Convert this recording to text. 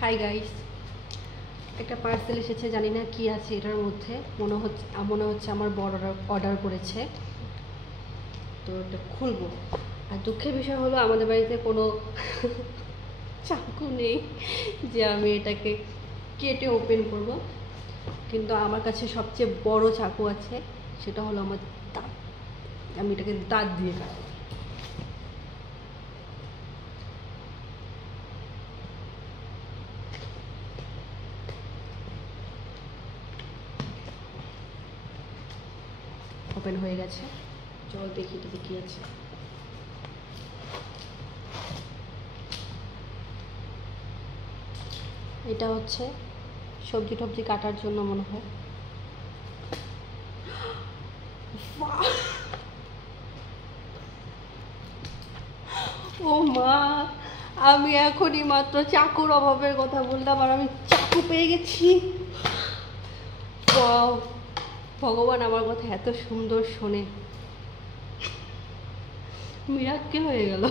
Hi guys, একটা parcel এসেছে, জানি না কি আছে এটার মধ্যে। মনে হচ্ছে আমার বড় অর্ডার করেছে, তো এটা খুলবো। আর দুঃখের বিষয় হলো আমাদের বাড়িতে কোনো চাকু নেই যে আমি এটাকে কেটে ওপেন করব, কিন্তু আমার কাছে সবচেয়ে বড় চাকু আছে, সেটা হলো আমার দাঁত। আমি এটাকে দাঁত দিয়ে কাটবো। ওপেন হয়ে গেছে, চল দেখি এটাতে কি আছে। এটা হচ্ছে সবজি টবজি কাটার জন্য মনে হয়। ও মা, আমি এখনই মাত্র চাকুর অভাবের কথা বললাম আর আমি চাকু পেয়ে গেছি। ভগবান আমার কথা এত সুন্দর শোনে, মিরাক্কেল হয়ে গেল।